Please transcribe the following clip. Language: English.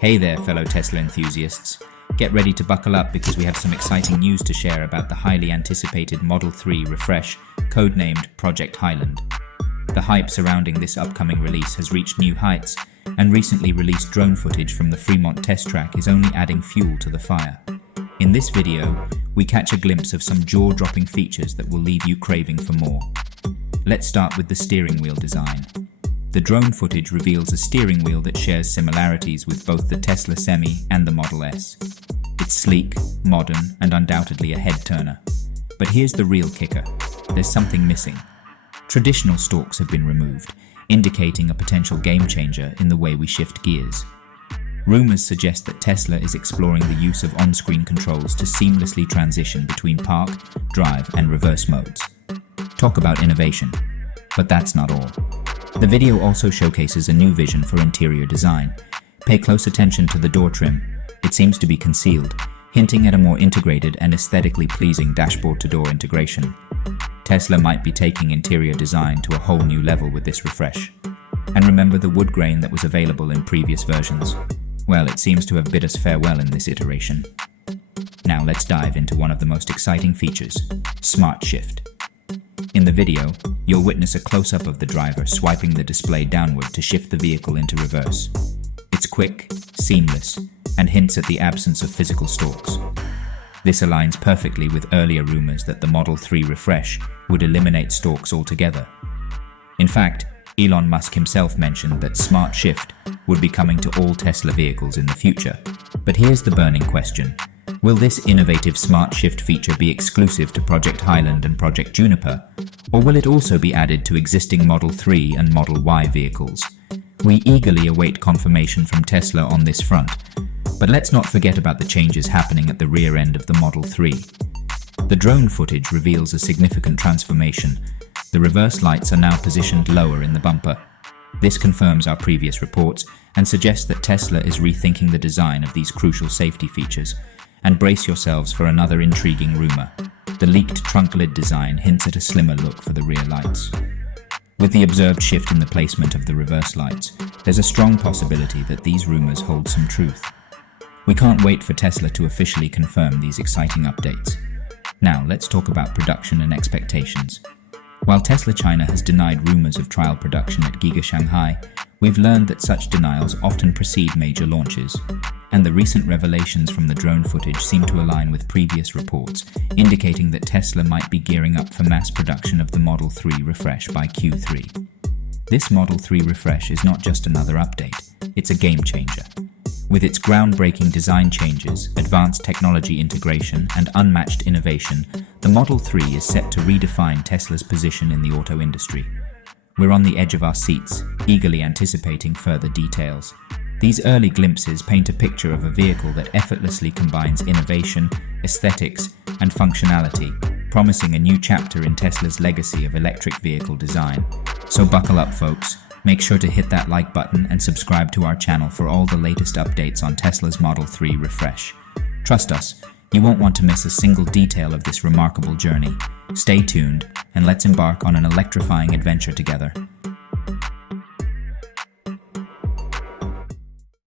Hey there, fellow Tesla enthusiasts. Get ready to buckle up because we have some exciting news to share about the highly anticipated Model 3 refresh, codenamed Project Highland. The hype surrounding this upcoming release has reached new heights, and recently released drone footage from the Fremont test track is only adding fuel to the fire. In this video, we catch a glimpse of some jaw-dropping features that will leave you craving for more. Let's start with the steering wheel design. The drone footage reveals a steering wheel that shares similarities with both the Tesla Semi and the Model S. It's sleek, modern, and undoubtedly a head-turner. But here's the real kicker. There's something missing. Traditional stalks have been removed, indicating a potential game-changer in the way we shift gears. Rumors suggest that Tesla is exploring the use of on-screen controls to seamlessly transition between park, drive, and reverse modes. Talk about innovation. But that's not all. The video also showcases a new vision for interior design. Pay close attention to the door trim. It seems to be concealed, hinting at a more integrated and aesthetically pleasing dashboard-to-door integration. Tesla might be taking interior design to a whole new level with this refresh. And remember the wood grain that was available in previous versions? Well, it seems to have bid us farewell in this iteration. Now let's dive into one of the most exciting features, Smart Shift. In the video, you'll witness a close-up of the driver swiping the display downward to shift the vehicle into reverse. It's quick, seamless, and hints at the absence of physical stalks. This aligns perfectly with earlier rumors that the Model 3 refresh would eliminate stalks altogether. In fact, Elon Musk himself mentioned that Smart Shift would be coming to all Tesla vehicles in the future. But here's the burning question. Will this innovative Smart Shift feature be exclusive to Project Highland and Project Juniper, or will it also be added to existing Model 3 and Model Y vehicles? We eagerly await confirmation from Tesla on this front, but let's not forget about the changes happening at the rear end of the Model 3. The drone footage reveals a significant transformation. The reverse lights are now positioned lower in the bumper. This confirms our previous reports and suggests that Tesla is rethinking the design of these crucial safety features. And brace yourselves for another intriguing rumor. The leaked trunk lid design hints at a slimmer look for the rear lights. With the observed shift in the placement of the reverse lights, there's a strong possibility that these rumors hold some truth. We can't wait for Tesla to officially confirm these exciting updates. Now, let's talk about production and expectations. While Tesla China has denied rumors of trial production at Giga Shanghai, we've learned that such denials often precede major launches. And the recent revelations from the drone footage seem to align with previous reports, indicating that Tesla might be gearing up for mass production of the Model 3 refresh by Q3. This Model 3 refresh is not just another update, it's a game changer. With its groundbreaking design changes, advanced technology integration, and unmatched innovation, the Model 3 is set to redefine Tesla's position in the auto industry. We're on the edge of our seats, eagerly anticipating further details. These early glimpses paint a picture of a vehicle that effortlessly combines innovation, aesthetics, and functionality, promising a new chapter in Tesla's legacy of electric vehicle design. So buckle up, folks. Make sure to hit that like button and subscribe to our channel for all the latest updates on Tesla's Model 3 refresh. Trust us, you won't want to miss a single detail of this remarkable journey. Stay tuned, and let's embark on an electrifying adventure together.